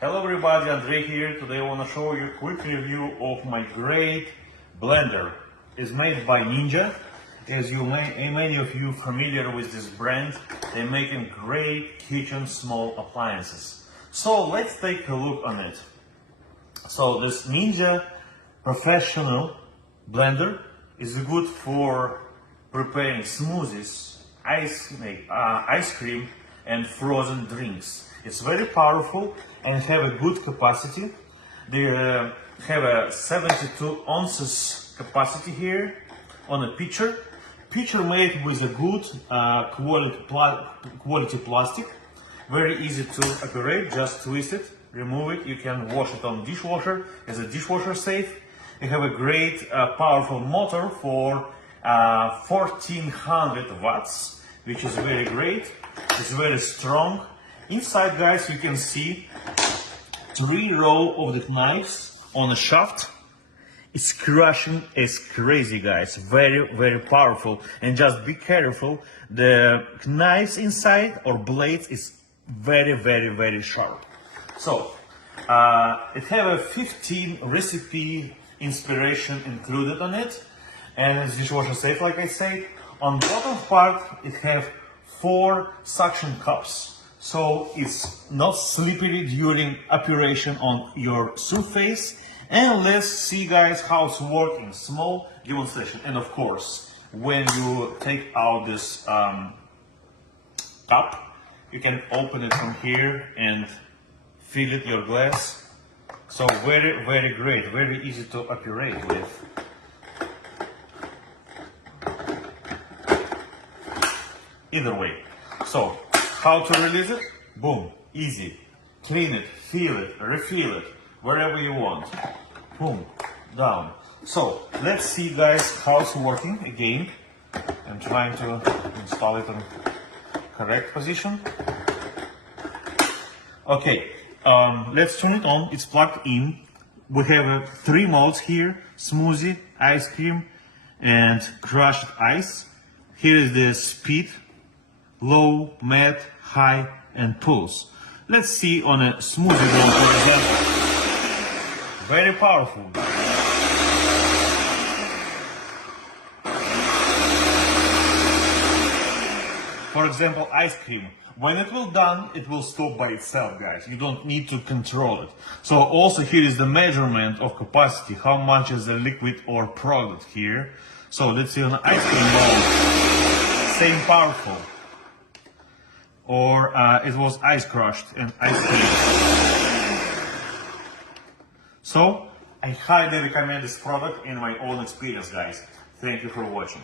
Hello everybody, Andre here. Today I want to show you a quick review of my great blender. It's made by Ninja. As many of you familiar with this brand, they're making great kitchen small appliances. So let's take a look on it. So this Ninja professional blender is good for preparing smoothies, ice cream and frozen drinks. It's very powerful and have a good capacity. They have a 72 ounces capacity here on a pitcher. Pitcher made with a good quality plastic. Very easy to operate, just twist it, remove it. You can wash it on dishwasher as a dishwasher-safe. They have a great powerful motor for 1400 watts, which is very great. It's very strong. Inside, guys, you can see 3 rows of the knives on a shaft. It's crushing as crazy, guys. Very powerful. And just be careful. The knives inside or blades is very sharp. So it have a 15 recipe inspiration included on it, and it's dishwasher safe, like I said. On the bottom part, it have 4 suction cups. So it's not slippery during operation on your surface. And let's see, guys, how it's working. Small demonstration. And of course, when you take out this cup, you can open it from here and fill it your glass. So very great, very easy to operate with. Either way. So how to release it? Boom, easy. Clean it, fill it, refill it, wherever you want. Boom, down. So let's see, guys, how it's working again. I'm trying to install it in correct position. Okay, let's turn it on. It's plugged in. We have 3 modes here: smoothie, ice cream, and crushed ice. Here is the speed: low, med, high, and pulse. Let's see on a smoothie one, for example. Very powerful. For example, ice cream. When it will done, it will stop by itself, guys. You don't need to control it. So also here is the measurement of capacity. How much is the liquid or product here. So let's see on the ice cream mode. Same powerful. Or it was ice crushed and ice cream. So I highly recommend this product in my own experience, guys. Thank you for watching.